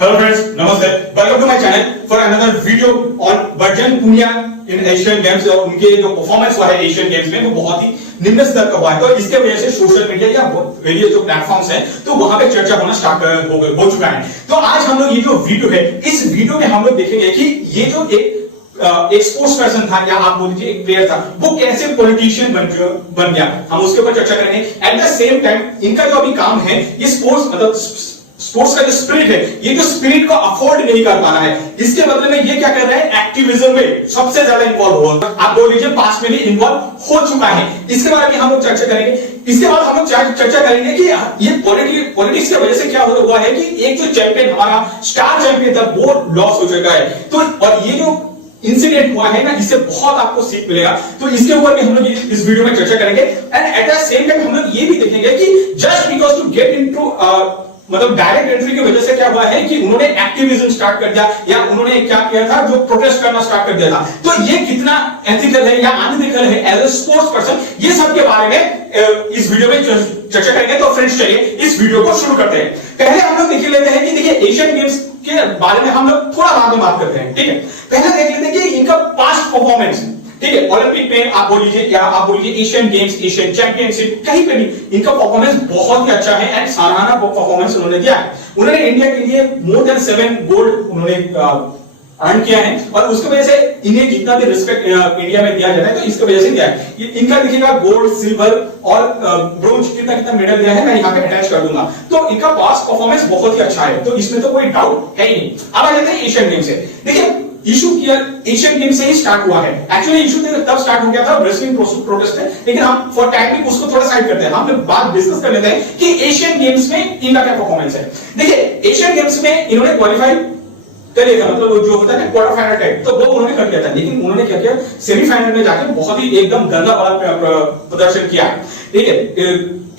Hello friends, Namaste. Welcome to my channel for another video on Bajrang Punia in Asian Games। और उनके जो performance हुआ है Asian games में वो बहुत ही निम्न स्तर का हुआ है, तो इसके वजह से सोशल मीडिया या वेरियस जो प्लेटफॉर्म्स हैं तो वहां पे चर्चा होना स्टार्ट हो चुका है। तो आज हम लोग ये जो वीडियो है, इस वीडियो में हम लोग देखेंगे कि ये जो एक स्पोर्ट्स पर्सन था या आप बोल दीजिए एक प्लेयर था, वो कैसे पॉलिटिशियन बन गया, हम उसके ऊपर चर्चा करेंगे। एट द सेम टाइम इनका जो अभी काम है, ये स्पोर्ट्स का जो स्पिरिट है, ये जो स्पिरिट को अफोर्ड नहीं कर पा रहा है, इसके बदले में ये क्या कर रहे हैं, एक्टिविज्म में सबसे ज्यादा इन्वॉल्व हुआ, आप बोल लीजिए पास्ट में भी इन्वॉल्व हो चुका है। इसके बारे में हम लोग चर्चा करेंगे। इसके बाद हम लोग चर्चा करेंगे कि ये पॉलिटिक्स की वजह से क्या हुआ है कि एक जो चैंपियन हमारा स्टार चैंपियन था वो लॉस हो चुका है। तो और ये जो इंसिडेंट हुआ है ना, इससे बहुत आपको सीख मिलेगा, तो इसके ऊपर भी हम लोग इस वीडियो में चर्चा करेंगे। And at the same time हम लोग ये भी देखेंगे कि just because to get into मतलब डायरेक्ट एंट्री की वजह से क्या हुआ है कि उन्होंने एक्टिविज्म स्टार्ट कर दिया या उन्होंने क्या किया था, जो प्रोटेस्ट करना स्टार्ट कर दिया था। तो ये कितना एथिकल है या अनएथिकल है एज ए स्पोर्ट्स पर्सन, ये सब के बारे में इस वीडियो में चर्चा करेंगे। तो फ्रेंड्स चलिए इस वीडियो को शुरू करते हैं। पहले हम लोग देख लेते हैं कि देखिए एशियन गेम्स के बारे में हम लोग थोड़ा बाद में बात करते हैं, ठीक है। पहले देख लेते हैं कि इनका पास्ट परफॉर्मेंस, ठीक है, ओलंपिक में आप बोल लीजिए या आप बोल लीजिए एशियन गेम्स, एशियन चैंपियनशिप, कहीं पे भी इनका परफॉर्मेंस बहुत ही अच्छा है एंड सराहना परफॉर्मेंस उन्होंने दिया है। उन्होंने इंडिया के लिए मोर देन 7 गोल्ड उन्होंने अर्न किया है और उसकी वजह से इन्हें जितना भी रिस्पेक्ट इंडिया में दिया जाता है तो इसकी वजह से दिया है। इनका देखिएगा गोल्ड, सिल्वर और ब्रोंज कितना मेडल दिया है, मैं यहाँ पे अटैच कर दूंगा। तो इनका पास्ट परफॉर्मेंस बहुत ही अच्छा है, तो इसमें तो कोई डाउट है ही नहीं। अब आ जाते हैं एशियन गेम से। देखिए इशू किया एशियन गेम से ही स्टार्ट हुआ है। एक्चुअली इशू तब स्टार्ट हो गया था रेसलिंग प्रोटेस्ट में, लेकिन हम फॉर टाइम उसको थोड़ा साइड करते हैं, हम लोग बात डिस्कस कर लेते हैं कि एशियन गेम्स में इनका क्या परफॉर्मेंस है। देखिए एशियन गेम्स में इन्होंने क्वालिफाई कर लिया था, मतलब जो होता है क्वार्टर फाइनल टाइप, तो वो उन्होंने कर लिया था, लेकिन उन्होंने क्या किया, सेमीफाइनल में जाके बहुत ही एकदम गंदा वाला प्रदर्शन किया, ठीक है।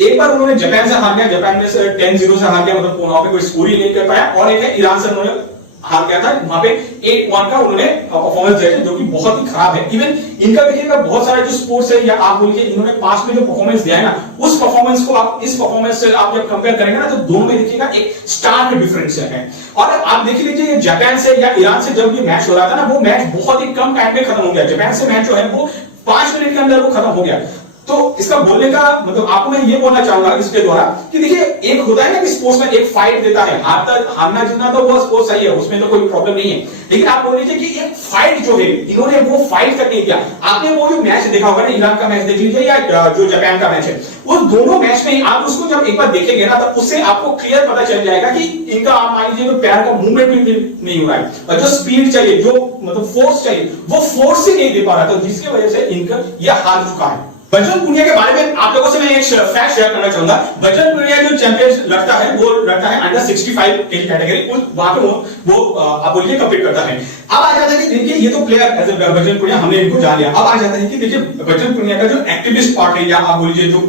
एक बार उन्होंने जापान से हार गया, जापान में 10-0 से हार गया, मतलब वहां पे कोई स्कोर ही नहीं कर पाया। और एक है ईरान से उन्होंने हार गया था, वहां पे 8-1 का उन्होंने परफॉर्मेंस दिया था, जो कि बहुत ही खराब है। इवन इनका देखिएगा बहुत सारे जो स्पोर्ट्स है या आप बोलिए इन्होंने पास्ट में जो परफॉर्मेंस दिया है ना, उस परफॉर्मेंस को आप इस परफॉर्मेंस से आप जब कंपेयर करेंगे ना, तो दोनों में देखिएगा एक स्टार्क डिफरेंस है। और आप देख लीजिए जापान से या ईरान से जब ये मैच हो रहा था ना, वो मैच बहुत ही कम टाइम में खत्म हो गया। जापान से मैच जो है वो 5 मिनट के अंदर वो खत्म हो गया। तो इसका बोलने का मतलब आपको मैं ये बोलना चाहूंगा इसके द्वारा कि देखिए एक होता है ना कि स्पोर्ट्स में एक फाइट देता है, हारना जीतना तो वो स्पोर्ट्स सही है, उसमें तो कोई प्रॉब्लम नहीं है, लेकिन आप बोल लीजिए कि एक फाइट जो है इन्होंने वो फाइट तक नहीं किया। आपने वो जो मैच देखा होगा ना, ईरान का मैच देख लीजिए या जो जापान का मैच है, वो दोनों मैच में आप उसको जब एक बार देखेंगे ना, तो उससे आपको क्लियर पता चल जाएगा कि इनका आप मान लीजिए जो पैर का मूवमेंट भी नहीं हो रहा है और जो स्पीड चाहिए, जो मतलब फोर्स चाहिए, वो फोर्स ही नहीं दे पा रहा था, जिसकी वजह से इनका यह हार चुका है। बजरंग पुनिया के बारे में आप लोगों से मैं एक फैक्ट शेयर करना चाहूंगा। बजरंग पुनिया जो चैंपियन लड़ता है वो लड़ता है अंडर 65 केजी कैटेगरी, वहां पे वो आप बोलिए कम्पीट करता है। अब आ जाता है कि देखिए ये तो player as a Bajrang Punia हमने इनको जान लिया। अब आ जाता है कि देखिए बजरंग पुनिया का जो एक्टिविस्ट पार्ट है या आप बोलिए जो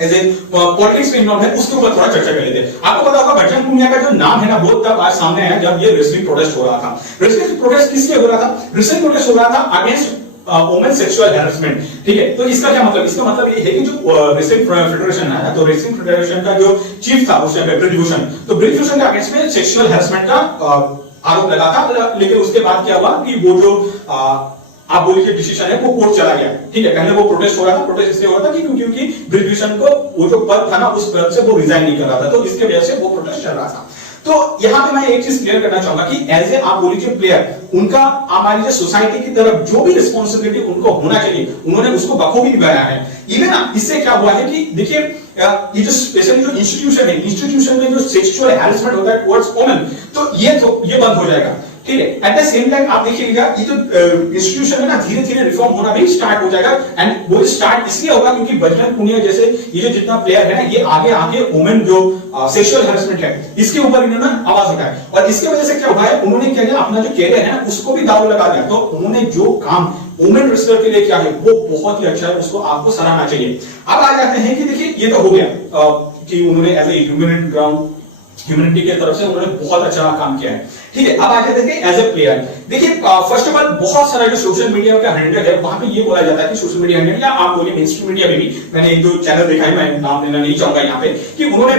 एज ए पॉलिटिक्स में इन्वॉल्व है, उसके ऊपर थोड़ा चर्चा कर लेते हैं। आपको पता होगा बजरंग पुनिया का जो नाम है ना, वो तब आज सामने आया जब ये रेसलिंग प्रोटेस्ट हो रहा था। रेसलिंग प्रोटेस्ट किस लिए हो रहा था? रेसलिंग प्रोटेस्ट हो रहा था अगेंस्ट वुमेन सेक्सुअल हैरेसमेंट, ठीक है। तो इसका क्या मतलब? इसका मतलब ये है कि जो रेसलिंग फेडरेशन है, तो रेसलिंग फेडरेशन का जो चीफ था उस टाइम ब्रिजभूषण, तो ब्रिजभूषण के अगेंस्ट में सेक्सुअल हैरेसमेंट का आरोप लगा था। लेकिन उसके बाद क्या हुआ कि वो जो आप बोलिए डिसीजन है वो कोर्ट चला गया, ठीक है। पहले वो प्रोटेस्ट हो रहा था, प्रोटेस्ट इसलिए हो रहा था कि क्योंकि ब्रिजभूषण को वो जो पद था ना, उस पद से वो रिजाइन नहीं कर रहा था, तो इसके वजह से वो प्रोटेस्ट चल रहा था। तो यहाँ पे मैं एक चीज क्लियर करना चाहूंगा कि एज ए आप बोलिए प्लेयर, उनका आप मान लीजिए सोसाइटी की तरफ जो भी रिस्पॉन्सिबिलिटी उनको होना चाहिए, उन्होंने उसको बखूबी निभाया है। इवन ना इससे क्या हुआ है कि देखिए ये जो स्पेशली जो इंस्टीट्यूशन है, इंस्टीट्यूशन में जो सेक्सुअल हैरेसमेंट होता है टुवर्ड्स वुमेन, तो ये बंद हो जाएगा, ठीक है। एट द सेम टाइम आप देखिएगा ये जो इंस्टीट्यूशन है ना, धीरे धीरे रिफॉर्म होना भी स्टार्ट हो जाएगा। एंड वो स्टार्ट इसलिए होगा क्योंकि बजरंग पुनिया जैसे ये जो जितना प्लेयर है ना, ये आगे आके वुमेन जो सेक्सुअल हैरेसमेंट है इसके ऊपर इन्होंने आवाज उठाई, और इसकी वजह से क्या हुआ है, उन्होंने क्या किया, अपना जो कैरियर है ना उसको भी दांव लगा दिया। तो उन्होंने जो काम वुमेन रेसलर के लिए किया है वो बहुत ही अच्छा है, उसको आपको सराहना चाहिए। अब आ जाते हैं कि देखिए ये तो हो गया कि उन्होंने एज ए ह्यूमैनिटी की तरफ से उन्होंने बहुत अच्छा काम किया है, ठीक है। अब आ जाते हैं एज ए प्लेयर। देखिए फर्स्ट ऑफ ऑल बहुत सारा जो सोशल मीडिया का हैंडल है, वहां पे ये बोला जाता है कि सोशल मीडिया हैंडल या आप बोलिए मेनस्ट्रीम मीडिया में भी, मैंने एक दो चैनल देखा है, मैं नाम लेना नहीं चाहूंगा यहाँ पे, कि उन्होंने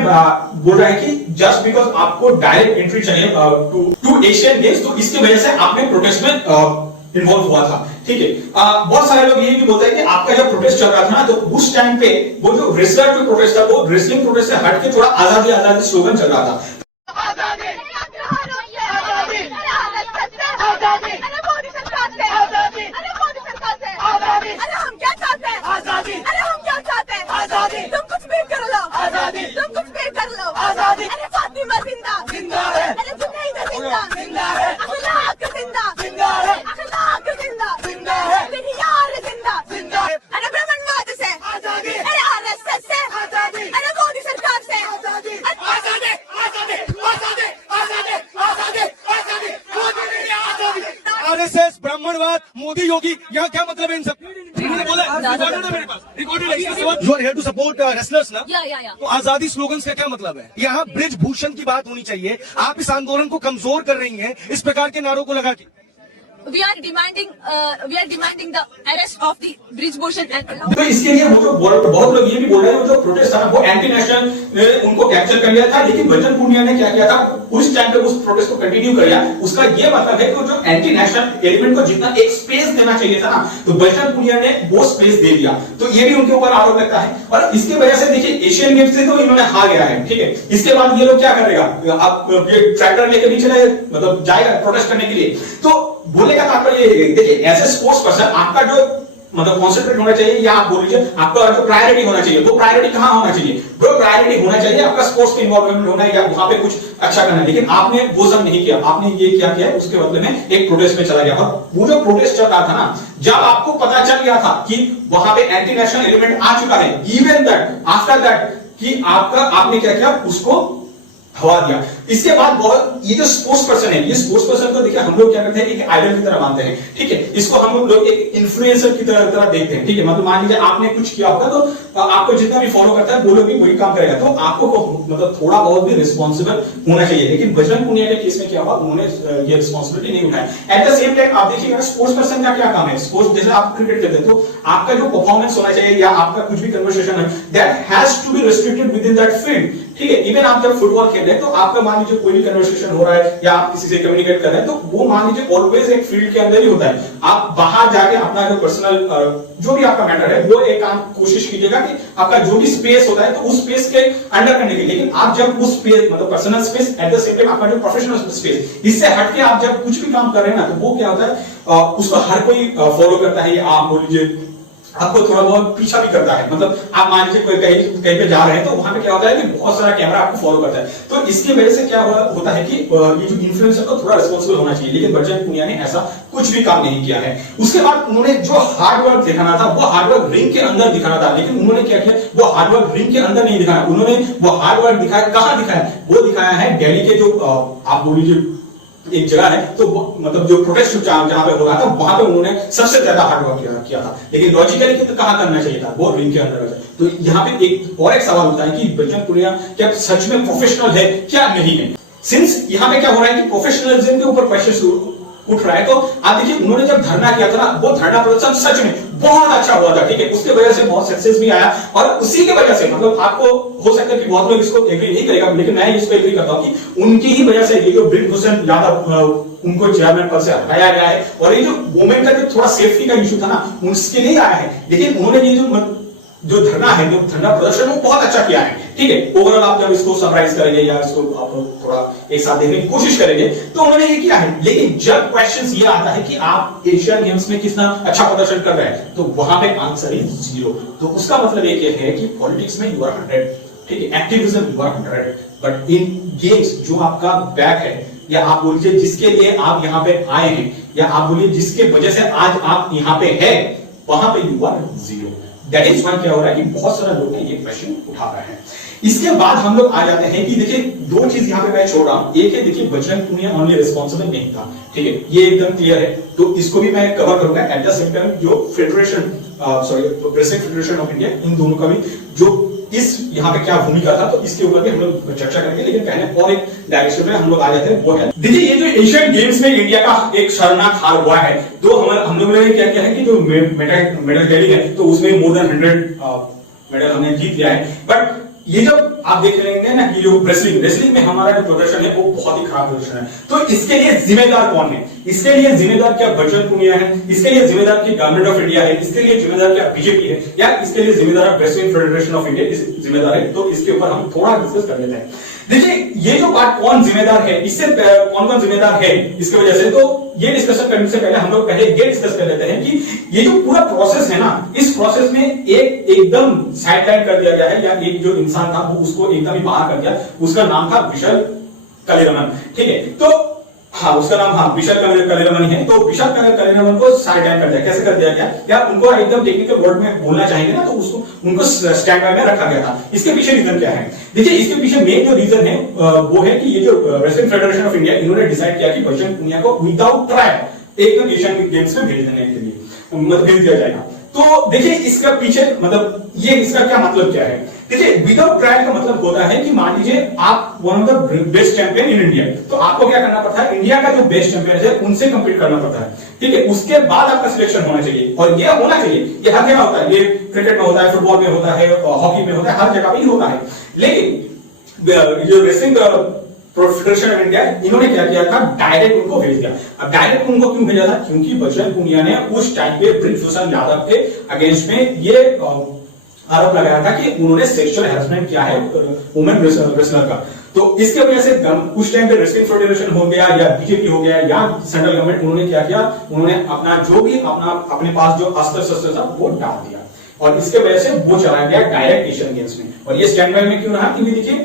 बोल रहा है कि जस्ट बिकॉज आपको डायरेक्ट एंट्री चाहिए टू एशियन गेम्स, तो इसकी वजह से आपने प्रोटेस्ट में इन्वॉल्व हुआ था, ठीक है। बहुत सारे लोग ये भी बोलते हैं कि आपका जब प्रोटेस्ट चल रहा था ना, तो उस टाइम पे वो जो रेसलर जो प्रोटेस्ट था, वो रेसलिंग प्रोटेस्ट से हट के थोड़ा आजादी आजादी स्लोगन चल रहा था। आरएसएस, ब्राह्मणवाद, मोदी योगी, यहाँ क्या मतलब है इन सब? बोला मेरे पास रिकॉर्डेड है। You are here to support wrestlers ना? तो आजादी स्लोगन का क्या मतलब है? यहाँ ब्रिज भूषण की बात होनी चाहिए। आप इस आंदोलन को कमजोर कर रही हैं इस प्रकार के नारों को लगा के। We are demanding the arrest of the Brij Bhushan and तो इसके लिए वो जो बहुत लोग ये भी बोल रहे हैं, वो जो प्रोटेस्ट था वो एंटी नेशनल उनको कैप्चर कर लिया था, लेकिन बजरंग पूनिया ने क्या किया था, उस टाइम पे उस प्रोटेस्ट को कंटिन्यू कर लिया। उसका ये मतलब है कि जो एंटी नेशनल एलिमेंट को जितना एक स्पेस देना चाहिए था ना, तो बजरंग पूनिया ने वो स्पेस दे दिया। तो ये भी उनके ऊपर आरोप लगता है, और इसकी वजह से देखिए एशियन गेम्स से तो इन्होंने हार गया है, ठीक है। इसके बाद ये लोग क्या करेगा, अब ये ट्रैक्टर लेकर नहीं चले, मतलब जाएगा प्रोटेस्ट करने के लिए। तो बोलने का तात्पर्य ये, देखिए एज ए स्पोर्ट्स पर्सन आपका जो मतलब कॉन्सेंट्रेट होना चाहिए, या आप बोल लीजिए आपका जो प्रायोरिटी होना चाहिए, वो प्रायोरिटी कहां होना चाहिए? वो प्रायोरिटी होना चाहिए आपका स्पोर्ट्स के इन्वॉल्वमेंट होना है, या वहां पे कुछ अच्छा करना है। लेकिन आपने वो सब नहीं किया, आपने ये क्या किया, उसके बदले में एक प्रोटेस्ट में चला गया। और वो जो प्रोटेस्ट चल रहा था ना, जब आपको पता चल गया था कि वहां पे एंटी नेशनल एलिमेंट आ चुका है, इवन दैट आफ्टर दैट कि आपने क्या किया, उसको हवा दिया। इसके बाद बहुत ये जो स्पोर्ट्स पर्सन है, ये स्पोर्ट्स पर्सन को देखिए हम लोग क्या करते हैं, एक आइडल की तरह मानते हैं, ठीक है। इसको हम लोग एक इन्फ्लुएंसर की तरह देखते हैं, ठीक है। मतलब मान लीजिए आपने कुछ किया होगा, तो आपको जितना भी फॉलो करता है वो लोग भी वही काम करेगा, तो आपको मतलब थोड़ा बहुत भी रिस्पॉन्सिबल होना चाहिए। लेकिन बजरंग पूनिया के केस में क्या हुआ, उन्होंने ये रिस्पॉन्सिबिलिटी नहीं उठाया। एट द सेम टाइम आप देखिएगा स्पोर्ट्स पर्सन का क्या काम है, स्पोर्ट्स जैसे आप क्रिकेट खेलते हैं, तो आपका जो परफॉर्मेंस होना चाहिए, या आपका कुछ भी कन्वर्सेशन है, that has to be restricted within that field, ठीक है। इवन आप जब फुटबॉल खेल रहे हैं, तो आपका मान लीजिए कोई भी कन्वर्सेशन हो रहा है, या आप किसी से कम्युनिकेट कर रहे हैं, तो वो मान लीजिए ऑलवेज एक फील्ड के अंदर ही होता है। आप बाहर जाके अपना जो पर्सनल जो भी आपका मैटर है, वो एक काम कोशिश कीजिएगा कि आपका जो भी स्पेस होता है, तो उस स्पेस के अंडर करने के। लेकिन आप जब उस स्पेस मतलब personal space, eight the same time आपका जो प्रोफेशनल स्पेस, इससे हटके आप जब कुछ भी काम कर रहे हैं ना, तो वो क्या होता है, उसको हर कोई फॉलो करता है। आप बोल लीजिए आपको थोड़ा बहुत पीछा भी करता है, मतलब आप मान लीजिए कोई कहीं पे जा रहे हैं, तो वहां पे क्या होता है कि बहुत सारा कैमरा आपको फॉलो करता है। तो इसकी वजह से क्या होता है कि ये जो इन्फ्लुएंसर को थोड़ा रिस्पॉन्सिबल होना चाहिए। लेकिन बजरंग पूनिया ने ऐसा कुछ भी काम नहीं किया है। उसके बाद उन्होंने जो हार्ड वर्क दिखाना था, वो हार्ड वर्क रिंग के अंदर दिखाना था। लेकिन उन्होंने क्या किया, वो हार्ड वर्क रिंग के अंदर नहीं दिखाया, उन्होंने वो हार्ड वर्क दिखाया कहां दिखाया, वो दिखाया है दिल्ली के जो आप बोल लीजिए एक जगह है, तो मतलब जो प्रोटेस्ट जहां पे हो रहा था, वहां पे उन्होंने सबसे ज्यादा हार्ड वर्क किया था। लेकिन लॉजिकली तो कहां करना चाहिए था, वो रिंग के अंदर। तो यहाँ पे एक सवाल होता है कि बजरंग पूनिया क्या सच में प्रोफेशनल है, क्या नहीं है। सिंस यहाँ पे क्या हो रहा है कि प्रोफेशनलिज्म के ऊपर क्वेश्चन उठ रहा है, तो आप देखिए उन्होंने जब धरना किया था ना, वो धरना प्रदर्शन सच में बहुत अच्छा हुआ था, ठीक है। उसके वजह से बहुत सक्सेस भी आया, और उसी के वजह से मतलब आपको हो सकता है कि बहुत लोग इसको एग्री नहीं करेगा, लेकिन मैं इसको एग्री करता हूं कि उनकी ही वजह से ये जो ब्रिज भूषण यादव उनको चेयरमैन पद से हटाया गया है, और ये जो वुमेन का जो थोड़ा सेफ्टी का इशू था ना, उसके लिए आया है। लेकिन उन्होंने ये जो धरना है, जो धरना प्रदर्शन, वो बहुत अच्छा किया है, ठीक है। ओवरऑल आप जब इसको समराइज करेंगे या इसको आप थोड़ा एक साथ देखने की कोशिश करेंगे, तो उन्होंने ये किया है। लेकिन जब क्वेश्चन ये आता है कि आप एशियन गेम्स में कितना अच्छा प्रदर्शन कर रहे हैं, तो वहां पे आंसर इज 0। तो उसका मतलब ये है कि पॉलिटिक्स में यू आर 100, ठीक है, activism you are 100, but in games जो आपका बैक है, या आप बोलिए जिसके लिए आप यहाँ पे आए हैं, या आप बोलिए जिसके वजह से आज आप यहाँ पे हैं, वहां पे you are 0। That is why क्या हो रहा है कि बहुत सारे लोग ये क्वेश्चन उठा रहे हैं। इसके बाद हम लोग आ जाते हैं कि देखिए दो चीज यहाँ पे मैं छोड़ रहा हूं। एक है देखिए बजरंग पूनिया ओनली रिस्पॉन्सिबल नहीं था, ठीक है, ये एकदम क्लियर है, तो इसको भी मैं कवर करूंगा। एट द सेम टाइम जो federation wrestling federation of India, इन दोनों का भी जो इस यहाँ पे क्या भूमिका था, तो इसके ऊपर भी हम लोग चर्चा करेंगे। लेकिन पहले और एक डायरेक्शन में हम लोग आ जाते हैं, वो है देखिए ये जो एशियन गेम्स में इंडिया का एक शर्मनाक हार हुआ है। तो हम लोगों ने क्या किया है कि जो मेडल टेलिंग है, तो उसमें मोर देन 100 मेडल हमने जीत लिया है। बट ये जो आप देख रहे हैं ना कि जो रेसलिंग में हमारा जो प्रदर्शन है वो बहुत ही खराब प्रदर्शन है। तो इसके लिए जिम्मेदार कौन है? इसके लिए जिम्मेदार क्या बजरंग पुनिया है? इसके लिए जिम्मेदार की गवर्नमेंट ऑफ इंडिया है? इसके लिए जिम्मेदार क्या बीजेपी है? या इसके लिए जिम्मेदार रेसलिंग फेडरेशन ऑफ इंडिया जिम्मेदार है? तो इसके ऊपर हम थोड़ा डिस्कस कर लेते हैं। देखिए ये जो बात कौन जिम्मेदार है, इससे कौन कौन जिम्मेदार है इसकी वजह से, तो ये डिस्कशन करने से पहले हम लोग पहले ये डिस्कस कर लेते हैं कि ये जो पूरा प्रोसेस है ना, इस प्रोसेस में एकदम साइडलाइन कर दिया गया है, या एक जो इंसान था वो उसको एकदम ही बाहर कर दिया। उसका नाम था विशाल कलेरमन, ठीक है। तो हाँ, उसका नाम विशाल कलेरमन है। तो विशाल कलेरमन को साइडलाइन कर दिया। कैसे कर दिया गया? या उनको एकदम टेक्निकल वर्ड में बोलना चाहेंगे ना, तो उसको उनको स्टैंड बाय में रखा गया था। इसके पीछे रीजन क्या है? देखिए इसके पीछे मेन जो रीजन है वो है कि ये जो रेसलिंग फेडरेशन ऑफ इंडिया, इन्होंने डिसाइड किया कि बजरंग पुनिया को विदाउट ट्रायल एकदम एशियन गेम्स में भेज देने के लिए मतलब भेज दिया जाएगा। तो देखिए इसका पीछे मतलब ये इसका क्या मतलब क्या है? देखिए विदाउट ट्रायल का मतलब होता है कि मान लीजिए आप one of the best champion in India, तो आपको क्या करना पड़ता है? इंडिया का जो बेस्ट चैंपियन है उनसे कंपीट करना पड़ता है, ठीक है। उसके बाद आपका सिलेक्शन होना चाहिए, और ये होना चाहिए। ये हर जगह होता है, ये क्रिकेट में होता है, फुटबॉल में होता है, हॉकी में होता है, हर जगह पे ही होता है। लेकिन जो रेसलिंग फेडरेशन ऑफ इंडिया, इन्होंने क्या किया था? डायरेक्ट उनको भेज दिया। अब डायरेक्ट उनको क्यों भेजा था? क्योंकि बजरंग पुनिया ने उस टाइम पे ब्रिजभूषण यादव के अगेंस्ट में ये आरोप लगाया था कि उन्होंने सेक्सुअल हैरेसमेंट किया है वुमेन रेसलर का। तो इसके वजह से उस टाइम पे रेसलिंग फेडरेशन हो गया या बीजेपी हो गया या सेंट्रल गवर्नमेंट, उन्होंने क्या किया? उन्होंने अपना जो भी अपने पास जो अस्त्र शस्त्र था वो डाल दिया, और इसके वजह से वो चला गया डायरेक्ट एशियन गेम्स में। और ये स्टैंड बाय में क्यों रहा? क्योंकि देखिए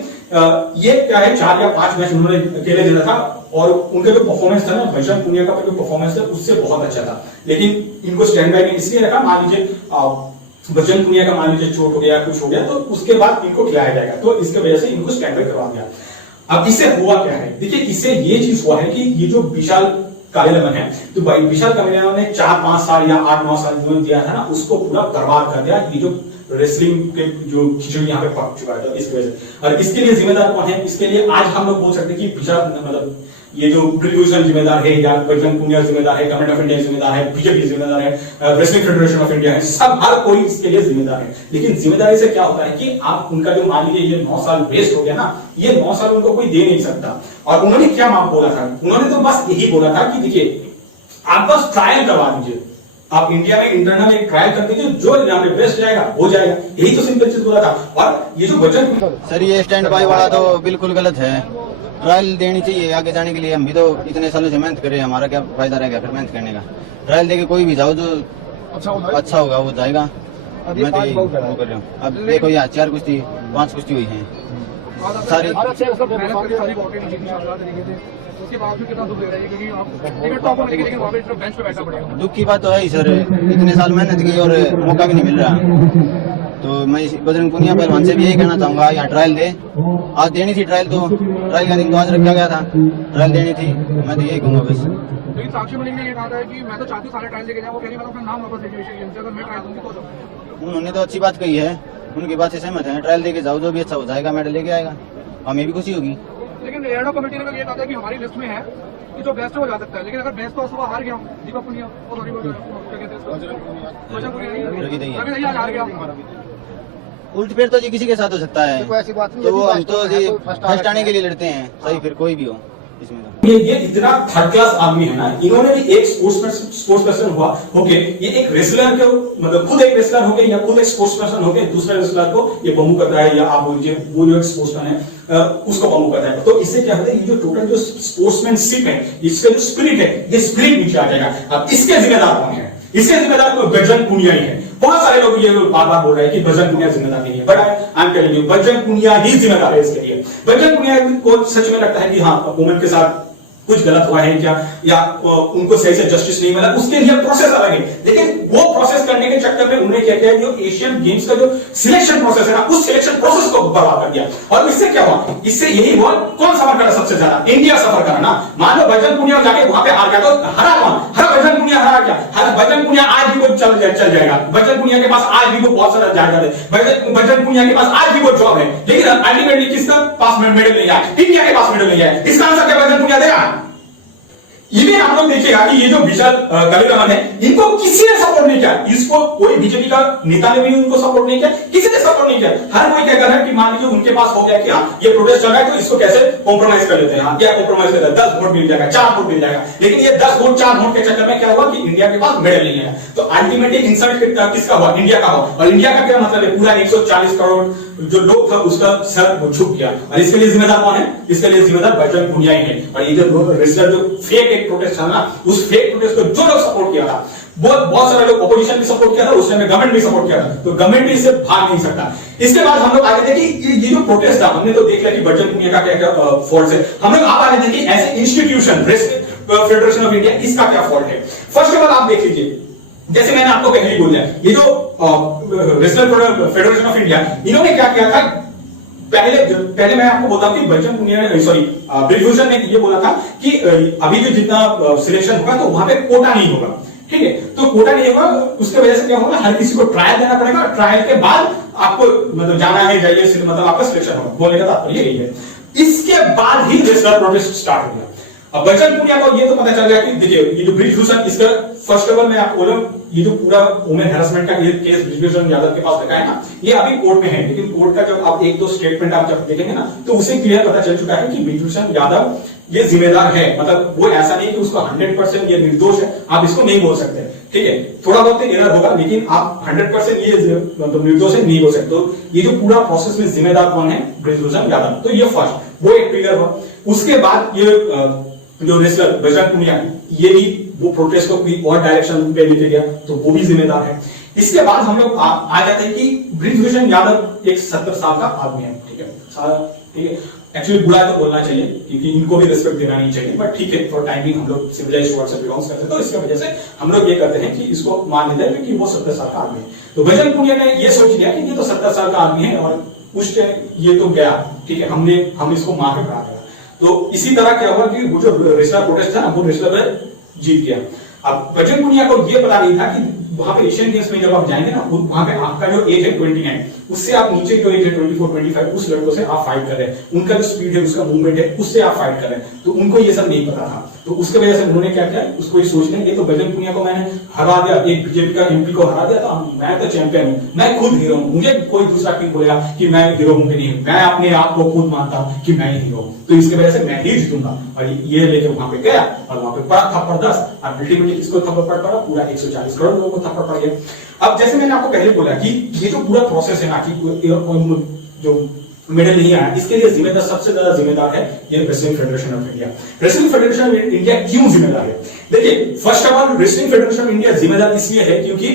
ये क्या है, 4 या 5 मैच उन्होंने अकेले देना था, और उनका जो परफॉर्मेंस था ना, बजरंग पुनिया का जो परफॉर्मेंस था उससे बहुत अच्छा था। लेकिन इनको स्टैंड बाय में इसलिए रखा, मान लीजिए बजरंग पुनिया का मान लीजिए चोट हो गया, कुछ हो गया, तो उसके बाद इनको खिलाया जाएगा, तो इसके वजह से इनको स्टैंड बाय करवा दिया। अब इससे हुआ क्या है? देखिए इससे ये चीज हुआ है कि ये जो विशाल कलेरमन है, तो भाई विशाल कलेरमन ने 4-5 साल या 8-9 साल जो दिया था ना, उसको पूरा बर्बाद कर दिया। ये जो रेसलिंग के जो खिचड़ी यहाँ पे पक चुका है, तो इसकी वजह से। और इसके लिए जिम्मेदार कौन है? इसके लिए आज हम लोग बोल सकते हैं कि विशाल मतलब ये जो ब्रिजभूषण जिम्मेदार है, या बजरंग पुनिया जिम्मेदार है, गवर्नमेंट ऑफ इंडिया जिम्मेदार है, बीजेपी जिम्मेदार है, रेसलिंग फेडरेशन ऑफ इंडिया है, सब हर कोई इसके लिए जिम्मेदार है। लेकिन जिम्मेदारी से क्या होता है कि आप उनका जो मान लीजिए ये 9 साल वेस्ट हो गया ना, ये 9 साल उनको कोई दे नहीं सकता। और उन्होंने क्या बोला था? उन्होंने तो बस यही बोला था कि देखिए आप बस ट्रायल करवा दीजिए, आप इंडिया में इंटरनल एक ट्रायल कर दीजिए, जो यहाँ पे बेस्ट जाएगा हो जाएगा, यही तो सिंपल चीज बोला था। और ये जो बजट सर, ये स्टैंड बाय वाला तो बिल्कुल गलत है। ट्रायल देनी चाहिए आगे जाने के लिए। हम भी तो इतने सालों से मेहनत कर रहे हैं, हमारा क्या फायदा रहेगा फिर मेहनत करने का? ट्रायल देके कोई भी जाओ जो अच्छा होगा वो जाएगा। मैं तो यही वो कर रहा हूँ। अब देखो यहाँ 4 कुश्ती 5 कुश्ती हुई है सारी। दुख की बात तो है ही सर, इतने साल मेहनत की और मौका भी नहीं मिल रहा। तो मैं बजरंग पुनिया पहलवान से भी यही कहना चाहूंगा, यहाँ ट्रायल दे। आज देनी थी ट्रायल, तो ट्रायल का दिन तो आज रखा गया था, ट्रायल देनी थी। मैं तो यही कहूंगा बस। लेकिन साक्षी मलिक ने ये कहा था कि मैं तो चाहती हूँ सारे ट्रायल लेके जाऊँ, वो कह रही मैं अपना नाम वापस लेके अगर मैं ट्रायल दूंगी तो। उन्होंने तो अच्छी बात कही है, उनकी बात से सहमत है। ट्रायल देके जाओ, जो भी अच्छा हो जाएगा मेडल लेके आएगा, हमें भी खुशी होगी। लेकिन एडो कमेटी ने ये कहा था कि हमारी लिस्ट में है कि जो बेस्ट हो जा सकता है, लेकिन अगर बेस्ट तो सुबह हार गया दीपक पुनिया, हार गया, उल्ट फिर तो जी किसी के साथ हो सकता है, तो वो हम तो जी फर्स्ट आने के लिए लड़ते हैं, सही फिर कोई भी हो इसमें। ये इतना थर्ड क्लास आदमी है ना, इन्होंने भी एक स्पोर्ट्स पर्सन हुआ होके, ये एक रेसलर के मतलब खुद एक रेसलर होके या खुद एक स्पोर्ट्स पर्सन होके दूसरे रेसलर को ये बमू करता है, या आप बोलिए वो जो एक स्पोर्ट्समैन है उसको बमू करता है। तो इससे क्या होता है, ये जो टोटल जो स्पोर्ट्समैनशिप है, इसका जो स्पिरिट है, ये स्पिरिट नीचे आ जाएगा। अब इसके जिम्मेदार कौन है? इसके जिम्मेदार को बजरंग पुनिया ही है। बहुत सारे लोग ये बार बार बोल रहे हैं कि बजरंग पुनिया जिम्मेदार नहीं है, but I am telling you Bajrang Punia ही जिम्मेदार है इसके लिए। बजरंग पुनिया को सच में लगता है कि हाँ वुमेन के साथ कुछ गलत हुआ है क्या, या उनको सही से जस्टिस नहीं मिला, उसके लिए प्रोसेस अलग है। लेकिन वो प्रोसेस करने के चक्कर में उन्होंने क्या किया, जो एशियन गेम्स का जो सिलेक्शन प्रोसेस है ना, उस सिलेक्शन प्रोसेस को बर्बाद कर दिया। और इससे क्या हुआ? इससे यही हुआ, कौन सफर करा सबसे ज्यादा? इंडिया सफर करा ना। मान लो बजरंग पुनिया जाके वहां पे हार गया, तो हरा कौन? हरा बजरंग पुनिया हरा क्या? हर बजरंग पुनिया आज भी वो चल जाएगा। बजरंग पुनिया के पास आज भी वो बहुत सारा जायदाद है, बजरंग पुनिया के पास आज भी वो जॉब है, लेकिन अल्टीमेटली किसका पास मेडल नहीं आया? इंडिया के पास मेडल नहीं आया। इसका आंसर क्या बजरंग पुनिया देगा? ये भी हम लोग देखिएगा कि ये जो विशाल कलिरमन है, इनको किसी ने सपोर्ट नहीं किया, इसको कोई बीजेपी का नेता ने भी उनको सपोर्ट नहीं किया, किसी ने सपोर्ट नहीं किया। हर कोई क्या कर रहा है कि मान लीजिए उनके पास हो गया कि हाँ ये प्रोटेस्ट चल रहा है तो इसको कैसे कॉम्प्रोमाइज कर लेते हैं, हाँ क्या कॉम्प्रोमाइज करते हैं, 10 वोट मिल जाएगा, 4 वोट मिल जाएगा। लेकिन ये 10 वोट 4 वोट के चक्कर में क्या हुआ कि इंडिया के पास मेडल नहीं है, तो अल्टीमेटली इंसल्ट किसका हुआ, इंडिया का हुआ। और इंडिया का क्या मतलब है, पूरा 140 करोड़ जो लोग था उसका सर झुक गया। और इसके लिए जिम्मेदार कौन है, इसके लिए जिम्मेदार बजरंग पुनिया ही है। और ये जो रेसलर जो फेक एक प्रोटेस्ट था ना, उस फेक प्रोटेस्ट को जो लोग सपोर्ट किया था, बहुत सारे लोग ऑपोजिशन भी सपोर्ट किया था, उस टाइम गवर्नमेंट भी सपोर्ट किया था, तो गवर्नमेंट भी इससे भाग नहीं सकता। इसके बाद हम लोग आगे थे कि ये जो प्रोटेस्ट था, हमने तो देख लिया कि बजरंग पुनिया का क्या क्या फॉल्ट है। हम लोग आप आगे थे कि as a institution federation of India इसका क्या फॉल्ट है। फर्स्ट ऑफ ऑल आप देख लीजिए, जैसे मैंने आपको पहले ही बोला, ये जो रेसलर फेडरेशन ऑफ इंडिया, इन्होंने क्या किया था, पहले मैं आपको बोलता हूं कि बजरंग पुनिया ने, सॉरी ब्रिजभूषण ने ये बोला था कि अभी जो जितना सिलेक्शन होगा तो वहां पे कोटा नहीं होगा, ठीक है। तो कोटा नहीं होगा, उसके वजह से क्या होगा, हर किसी को ट्रायल देना पड़ेगा, ट्रायल के बाद आपको मतलब जाना है, जाइए, मतलब आपका सिलेक्शन होगा। बोलने का तात्पर्य यही है। इसके बाद ही रेसलर प्रोटेस्ट स्टार्ट हो गया। अब बजरंग पुनिया को ये तो पता चल गया कि देखिए ये जो ब्रिजभूषण, इसका फर्स्ट ऑफ ऑल मैं आपको बोलूं, ये जो पूरा वुमेन हैरेसमेंट का ये केस ब्रिजभूषण यादव के पास रखा है ना, ये अभी कोर्ट में है। लेकिन कोर्ट का जब आप एक दो स्टेटमेंट आप जब देखेंगे ना, तो उसे क्लियर पता चल चुका है कि ब्रिजभूषण यादव ये जिम्मेदार है। मतलब वो ऐसा नहीं कि उसको 100% ये निर्दोष है, आप इसको नहीं बोल सकते, ठीक है। थोड़ा बहुत एरर होगा, लेकिन आप 100% ये मतलब निर्दोष है नहीं बोल सकते। तो ये जो पूरा प्रोसेस में जिम्मेदार कौन है, ब्रिजभूषण यादव। तो ये फर्स्ट वो एक ट्रिगर हुआ। उसके बाद ये जो रेसलर बजरंग पुनिया, ये भी वो प्रोटेस्ट को कोई और डायरेक्शन पे लेके गया, तो वो भी जिम्मेदार है। इसके बाद हम लोग आ जाते हैं कि ब्रिजभूषण यादव एक 70 साल का आदमी है, ठीक है। एक्चुअली बुरा तो बोलना चाहिए क्योंकि इनको भी रिस्पेक्ट देना नहीं चाहिए, बट ठीक है, फॉर टाइमिंग हम लोग सिविलाइज्ड वर्ल्ड से बिलोंग्स करते हैं, तो इसकी वजह से हम लोग ये करते हैं कि इसको मान लेते हैं कि वो 70 साल का आदमी है। तो बजरंग पुनिया ने ये सोच लिया कि ये तो 70 साल का आदमी है और उस ये तो गया, ठीक है, हम इसको मार के करा देगा। तो इसी तरह क्या हुआ कि वो जो रेसलर प्रोटेस्ट था ना, वो रेसलर जीत गया। अब बजरंग पुनिया को ये पता नहीं था कि वहां पे एशियन गेम्स में जब आप जाएंगे ना, वहां पे आपका जो एज है 29, उससे आप नीचे जो एज है 24-25, उस लड़कों से आप फाइट कर रहे हैं। उनका जो स्पीड है, उसका मूवमेंट है, उससे आप फाइट कर रहे हैं। तो उनको ये सब नहीं पता था, तो उसके वजह से उन्होंने क्या किया, उसको ये सोच लिया, ये तो बजरंग पुनिया को मैंने हरा दिया, एक बीजेपी का एमपी को हरा दिया, तो मैं तो चैंपियन हूं, मैं खुद हीरो हूं, मुझे कोई दूसरा टीम बोलेगा कि मैं हीरो हूं कि नहीं, मैं अपने आप को खुद मानता हूं कि मैं हीरो हूं, तो इसकी वजह से मैं ही जीतूंगा। और ये लेके वहां पे गया और वहां पे पड़ा थप्पड़ 10, और अल्टीमेटली किसको थप्पड़ पड़ा, पूरा 140 करोड़ लोगों को थप्पड़ पड़ गया। अब जैसे मैंने आपको पहले बोला कि ये जो पूरा प्रोसेस है ना, कि जो मेडल नहीं आया, इसके लिए जिम्मेदार, सबसे ज्यादा जिम्मेदार है ये wrestling federation of India. Wrestling federation of India क्यों जिम्मेदार है? देखिए, first of all wrestling federation of India जिम्मेदार इसलिए है क्योंकि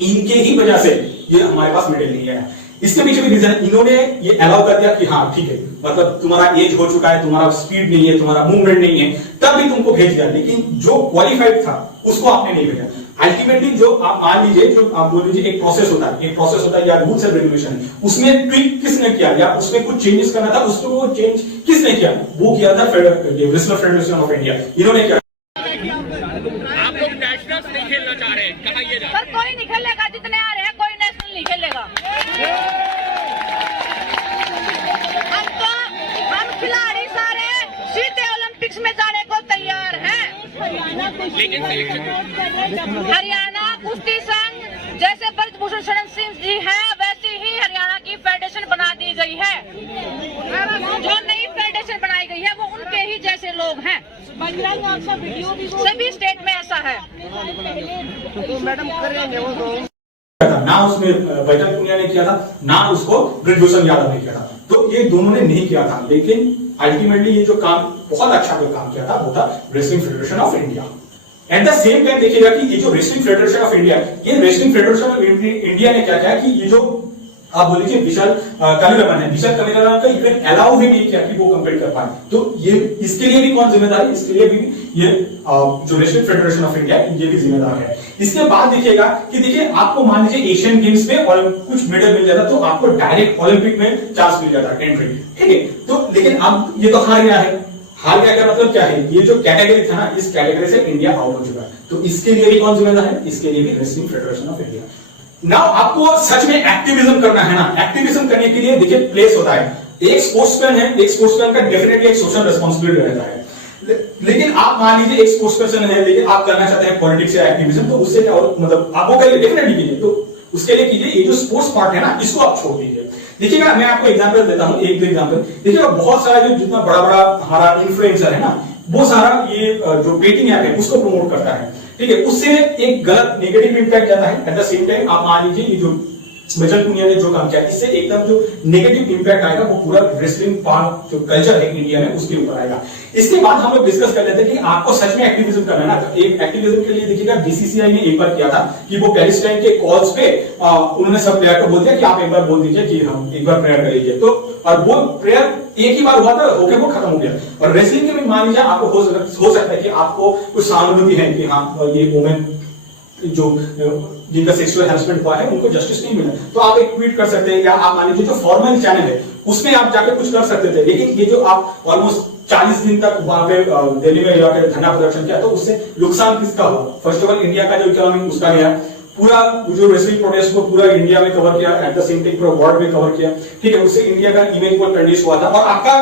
इनके ही वजह से ये हमारे पास मेडल नहीं आया। इसके पीछे भी रीजन, इन्होंने ये अलाउ कर दिया कि हाँ ठीक है, मतलब तुम्हारा एज हो चुका है, तुम्हारा स्पीड नहीं है, तुम्हारा मूवमेंट नहीं है, तब भी तुमको भेज दिया। लेकिन जो क्वालिफाइड था उसको आपने नहीं भेजा। अल्टीमेटली जो आप मान लीजिए, जो आप बोल लीजिए एक प्रोसेस होता है या रूल्स एंड रेगुलेशन, उसमें ट्विक किसने किया या उसमें कुछ चेंजेस करना था, उसको वो चेंज किसने किया, वो किया था रेसलर फेडरेशन ऑफ इंडिया। इन्होंने क्या, आप लोग नेशनल्स नहीं खेलना चाह रहे, कहा ये सर कोई नहीं खेलेगा, जितने आ रहे हैं कोई नेशनल नहीं खेलेगा। हम खिलाड़ी सारे सीधे ओलंपिक्स में जाने को तैयार हैं। लेकिन हरियाणा कुश्ती संघ जैसे ब्रजभूषण शरण सिंह जी हैं, वैसी ही हरियाणा की फेडरेशन बना दी गई है। जो नई फेडरेशन बनाई गई है वो उनके ही जैसे लोग हैं। सभी स्टेट में ऐसा है। ना उसमें बजरंग पुनिया ने किया था, ना उसको ब्रिजभूषण यादव ने किया था, तो ये दोनों ने नहीं किया था। लेकिन अल्टीमेटली ये जो काम बहुत अच्छा जो काम किया था वो था wrestling federation of India. Eight the same time देखिएगा कि ये जो रेसलिंग फेडरेशन ऑफ इंडिया, ये रेसलिंग फेडरेशन ऑफ इंडिया ने क्या किया कि ये जो आप बोल लीजिए विशाल कलिरमन है, विशाल कलिरमन का इवन अलाउ भी नहीं किया कि वो कंप्लीट कर पाए। तो ये इसके लिए भी कौन जिम्मेदार है, इसके लिए भी ये जो रेसलिंग फेडरेशन ऑफ इंडिया ये भी जिम्मेदार है। इसके बाद देखिएगा कि देखिए आपको मान लीजिए एशियन गेम्स में और कुछ मेडल मिल जाता तो आपको डायरेक्ट ओलंपिक में चांस मिल जाता एंट्री, ठीक है। तो लेकिन अब ये तो हार गया है। हार गया का मतलब क्या है, ये जो कैटेगरी था ना, इस कैटेगरी से इंडिया आउट हो चुका है। तो इसके लिए भी कौन जिम्मेदार है, इसके लिए भी wrestling federation of India. Now आपको सच में एक्टिविज्म करना है ना, एक्टिविज्म करने के लिए देखिए प्लेस होता है। एक स्पोर्ट्समैन है, एक स्पोर्ट्समैन का डेफिनेटली एक सोशल रिस्पांसिबिलिटी रहता है। लेकिन आप मान लीजिए एक स्पोर्ट्स पर्सन है, लेकिन आप करना चाहते हैं पॉलिटिक्स या एक्टिविज्म, तो उससे क्या हो, मतलब आप वो करिए, डेफिनेटली कीजिए, तो उसके लिए कीजिए। ये जो स्पोर्ट्स पार्ट है ना, इसको आप छोड़ दीजिए। देखिएगा, मैं आपको एग्जांपल देता हूं, एक दो एग्जांपल। देखिएगा, बहुत सारा जो जितना बड़ा बड़ा हमारा इन्फ्लुएंसर है ना, वो सारा ये जो बेटिंग ऐप है उसको प्रमोट करता है, ठीक है। उससे एक गलत नेगेटिव इंपैक्ट जाता है। एट द सेम टाइम आप मान लीजिए ये जो बजरंग पुनिया ने जो काम किया, इससे एकदम जो नेगेटिव इंपैक्ट आएगा वो पूरा रेसलिंग पार्ट जो कल्चर है इंडिया में उसके ऊपर आएगा। इसके बाद हम लोग डिस्कस कर लेते हैं कि आपको सच में एक्टिविज्म करना है ना, तो एक एक्टिविज्म के लिए देखिएगा बीसीसीआई ने एक बार किया था कि वो पैलेस्टाइन के कॉल्स पे उन्होंने सब प्लेयर को बोल दिया कि आप एक बार बोल दीजिए कि हम एक बार प्रेयर कर लीजिए, तो और वो प्रेयर एक ही बार हुआ था, ओके, वो खत्म हो गया। और रेसलिंग के भी मान लीजिए आपको हो सकता है कि आपको कुछ सहानुभूति है कि हाँ ये वुमेन जो जिनका सेक्सुअल हैरेसमेंट हुआ है उनको जस्टिस नहीं मिला, तो आप एक ट्वीट कर सकते हैं, या आप मान लीजिए जो फॉर्मल चैनल है उसमें आप जाकर कुछ कर सकते थे। लेकिन ये जो आप ऑलमोस्ट 40 दिन तक वहां पे दिल्ली में जाकर धरना प्रदर्शन किया, तो उससे नुकसान किसका हुआ? फर्स्ट ऑफ ऑल इंडिया का जो इकोनॉमी उसका गया, पूरा जो रेसलिंग प्रोटेस्ट को पूरा इंडिया में कवर किया, एट द सेम टाइम पूरा वर्ल्ड में कवर किया, ठीक है। उससे इंडिया का इमेज बहुत टर्निश हुआ था, और आपका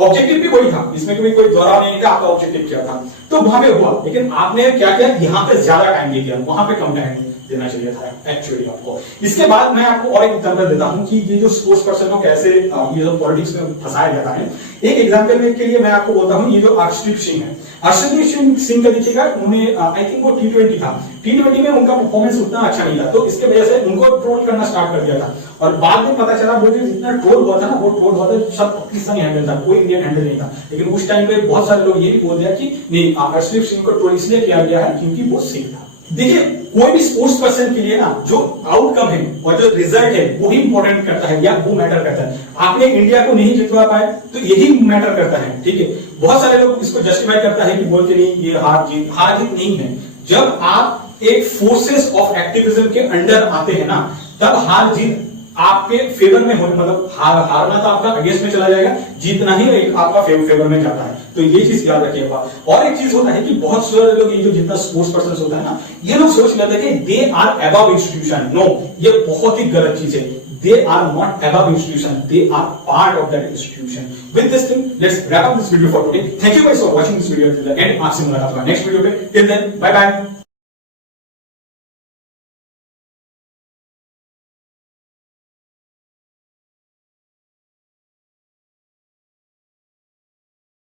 ऑब्जेक्टिव भी वही था, इसमें कभी कोई दोहराव नहीं था, आपका ऑब्जेक्टिव क्या था, तो वहां पे हुआ। लेकिन आपने क्या किया, यहाँ पे ज्यादा टाइम दे दिया, वहां पे कम टाइम देना चाहिए था एक्चुअली आपको। इसके बाद मैं आपको और एक एग्जांपल देता हूं कि ये जो स्पोर्ट्स पर्सन को कैसे ये जो पॉलिटिक्स में फंसाया जाता है। एक एग्जांपल के लिए मैं आपको बोलता हूं, ये जो अर्शदीप सिंह है, अर्शदीप सिंह का देखिएगा, उन्हें आई थिंक वो T20 था, T20 में उनका परफॉर्मेंस उतना अच्छा नहीं था, तो इसके वजह से उनको ट्रोल करना स्टार्ट कर दिया था। और बाद में पता चला वो जो जितना ट्रोल हुआ था ना, वो ट्रोल हुआ था सब पाकिस्तानी हैंडल था, कोई इंडियन हैंडल नहीं था। लेकिन उस टाइम पे बहुत सारे लोग ये भी बोल दिया कि नहीं, अर्शदीप सिंह को ट्रोल इसलिए किया गया है क्योंकि वो सिख था। देखिए, कोई भी स्पोर्ट्स पर्सन के लिए ना जो आउटकम है और जो रिजल्ट है वो ही इंपॉर्टेंट करता है, या वो मैटर करता है। आपने इंडिया को नहीं जितवा पाए तो यही मैटर करता है, ठीक है। बहुत सारे लोग इसको जस्टिफाई करता है कि बोलते नहीं ये हार जीत नहीं है। जब आप एक फोर्सेस ऑफ एक्टिविज्म के अंडर आते हैं ना, तब हार जीत आपके फेवर में होने, मतलब हारना तो आपका अगेंस्ट में चला जाएगा, जीतना ही एक आपका फेवर में जाता है। तो ये चीज याद रखिएगा। और एक चीज होता है कि बहुत सारे लोग, ये जो जितना स्पोर्ट्स पर्सन होता है ना, ये लोग सोच लेते हैं कि they are above institution. No, ये बहुत ही गलत चीज है। They are not above institution, they are part of that institution. With this thing, let's wrap up this video for today. Thank you guys for watching this video till the end. आपसे मुलाकात होगा next video पे। Till then, bye bye.